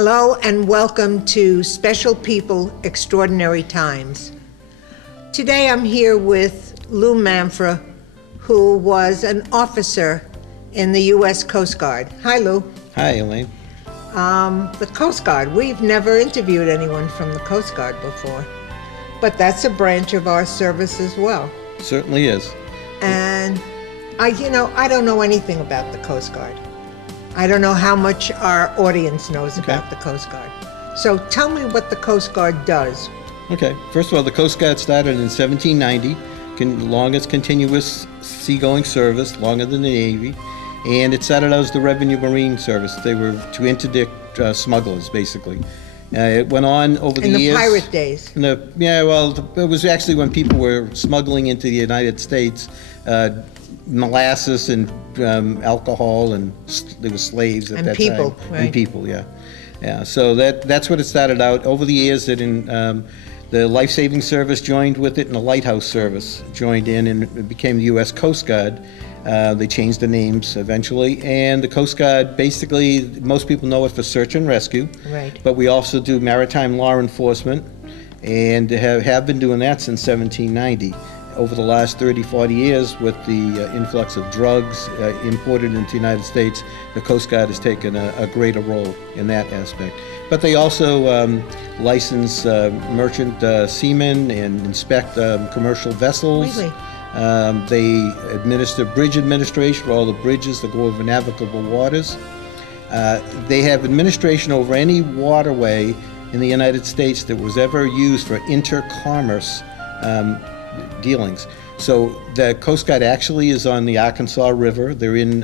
Hello and welcome to Special People, Extraordinary Times. Today I'm here with Lou Manfra, who was an officer in the U.S. Coast Guard. Hi, Lou. Hi, Elaine. The Coast Guard. We've never interviewed anyone from the Coast Guard before, but that's a branch of our service as well. Certainly is. And I don't know anything about the Coast Guard. I don't know how much our audience knows about the Coast Guard. So tell me what the Coast Guard does. Okay. First of all, the Coast Guard started in 1790, longest continuous seagoing service, longer than the Navy, and it started out as the Revenue Marine Service. They were to interdict smugglers, basically. It went on over the years. In the pirate days. It was actually when people were smuggling into the United States molasses and alcohol, and they were slaves at that time. Right. And people, yeah. So that's what it started out. Over the years, the life-saving service joined with it, and the lighthouse service joined in, and it became the U.S. Coast Guard. They changed the names eventually, and the Coast Guard, basically, most people know it for search and rescue. Right. But we also do maritime law enforcement, and have been doing that since 1790. Over the last 30, 40 years, with the influx of drugs imported into the United States, the Coast Guard has taken a greater role in that aspect. But they also license merchant seamen and inspect commercial vessels. Really? They administer bridge administration for all the bridges that go over navigable waters. They have administration over any waterway in the United States that was ever used for intercommerce dealings. So the Coast Guard actually is on the Arkansas River. They're in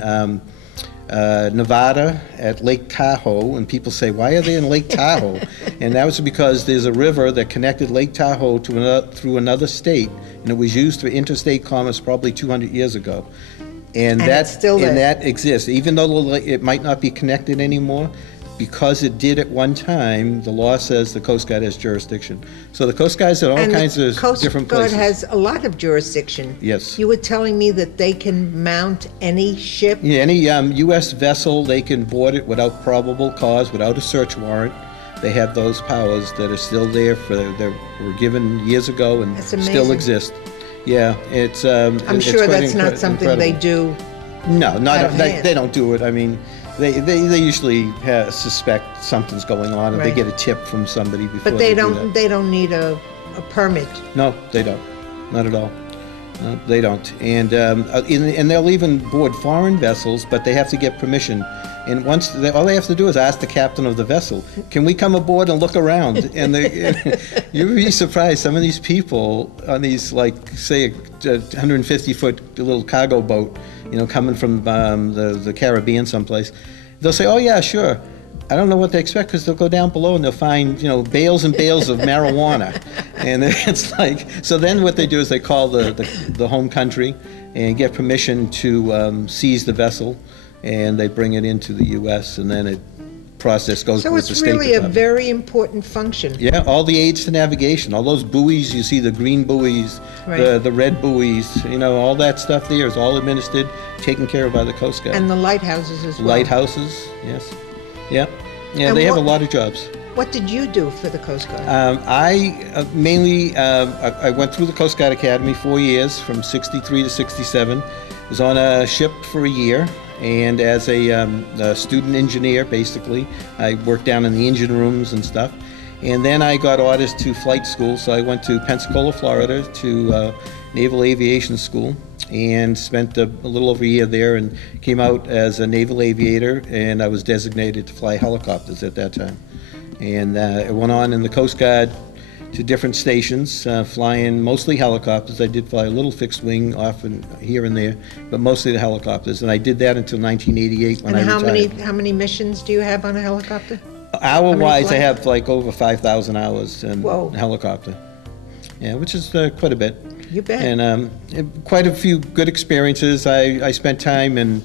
Nevada at Lake Tahoe, and people say, why are they in Lake Tahoe? And that was because there's a river that connected Lake Tahoe to through another state, and it was used for interstate commerce probably 200 years ago. And that exists. Even though it might not be connected anymore, because it did at one time, the law says the Coast Guard has jurisdiction. So the Coast Guard's at all kinds of different places. The Coast Guard has a lot of jurisdiction. Yes. You were telling me that they can mount any ship? Yeah, any U.S. vessel, they can board it without probable cause, without a search warrant. They have those powers that are still there, that were given years ago and still exist. Yeah, it's. I'm sure that's not something they do. No, they don't do it. I mean, they usually suspect something's going on, and they get a tip from somebody before. But they don't need a permit. No, they don't. Not at all. No, they don't. And they'll even board foreign vessels, but they have to get permission. And all they have to do is ask the captain of the vessel, "Can we come aboard and look around?" And you'd be surprised. Some of these people on these, like, say, 150-foot little cargo boat, coming from the Caribbean someplace, they'll say, "Oh yeah, sure." I don't know what they expect, because they'll go down below and they'll find, bales and bales of marijuana. And it's like, so then what they do is they call the home country and get permission to seize the vessel, and they bring it into the U.S., and then process goes so with the State Department. So it's really a very important function. Yeah, all the aids to navigation, all those buoys, you see the green buoys, the red buoys, all that stuff there is all administered, taken care of by the Coast Guard. And the lighthouses as well. Lighthouses, yes. Yeah, they have a lot of jobs. What did you do for the Coast Guard? I mainly, I went through the Coast Guard Academy 4 years, from 63 to 67. Was on a ship for a year, and as a student engineer, basically, I worked down in the engine rooms and stuff. And then I got orders to flight school, so I went to Pensacola, Florida, to Naval Aviation School, and spent a little over a year there, and came out as a naval aviator, and I was designated to fly helicopters at that time. And I went on in the Coast Guard to different stations, flying mostly helicopters. I did fly a little fixed wing often here and there, but mostly the helicopters. And I did that until 1988 when I retired. How many missions do you have on a helicopter? Hour-wise, I have like over 5,000 hours in helicopter. Yeah, which is quite a bit. You bet. And quite a few good experiences. I spent time in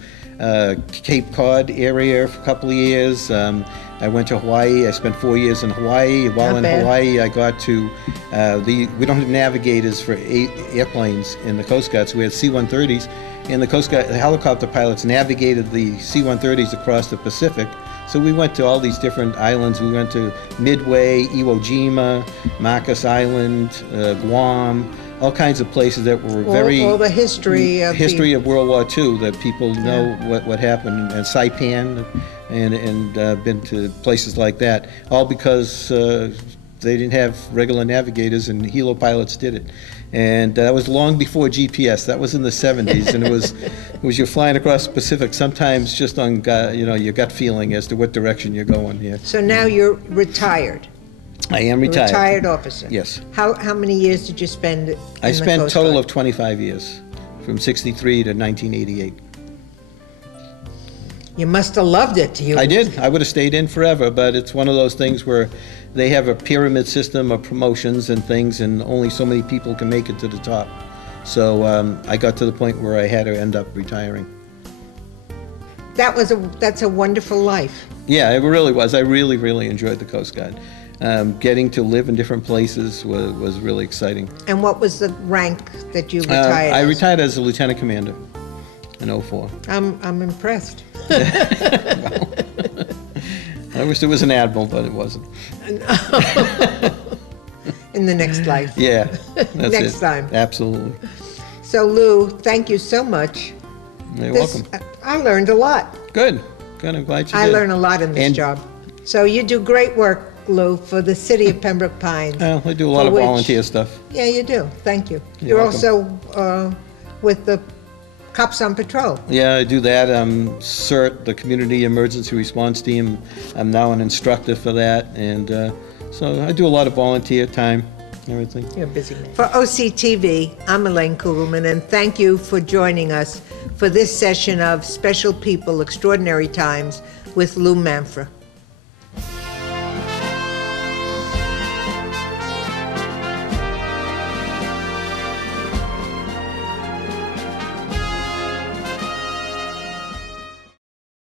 Cape Cod area for a couple of years. I went to Hawaii. I spent 4 years in Hawaii. While in Hawaii, I got to we don't have navigators for airplanes in the Coast Guard, so we had C-130s, and the Coast Guard, the helicopter pilots navigated the C-130s across the Pacific. So we went to all these different islands. We went to Midway, Iwo Jima, Marcus Island, Guam, all kinds of places that were very... All the history of World War II, that people know what happened, and Saipan, and been to places like that, all because they didn't have regular navigators, and helo pilots did it. And that was long before GPS. That was in the 70s, and it was you're flying across the Pacific, sometimes just on your gut feeling as to what direction you're going. Yeah. So now you're retired. I am retired. Retired officer. Yes. How many years did you spend in I spent the a Coast total Guard? of 25 years, from 63 to 1988. You must have loved it. I did. I would have stayed in forever, but it's one of those things where they have a pyramid system of promotions and things, and only so many people can make it to the top. So I got to the point where I had to end up retiring. That's a wonderful life. Yeah, it really was. I really, really enjoyed the Coast Guard. Getting to live in different places was really exciting. And what was the rank that you retired I as? retired as a lieutenant commander in '04. I'm impressed. I wish there was an admiral, but it wasn't. In the next life. Yeah, that's Next time. Absolutely. So Lou, thank you so much. You're welcome. I learned a lot. Good. I'm glad you did. I learn a lot in this And- job. So you do great work, Lou, for the city of Pembroke Pines. Well, I do a lot of volunteer stuff. Yeah, you do. Thank you. You're You're welcome. also with the Cops on Patrol. Yeah, I do that. CERT, the Community Emergency Response Team. I'm now an instructor for that, and so I do a lot of volunteer time, everything. You're a busy man. For OCTV, I'm Elaine Kugelman, and thank you for joining us for this session of Special People, Extraordinary Times with Lou Manfra.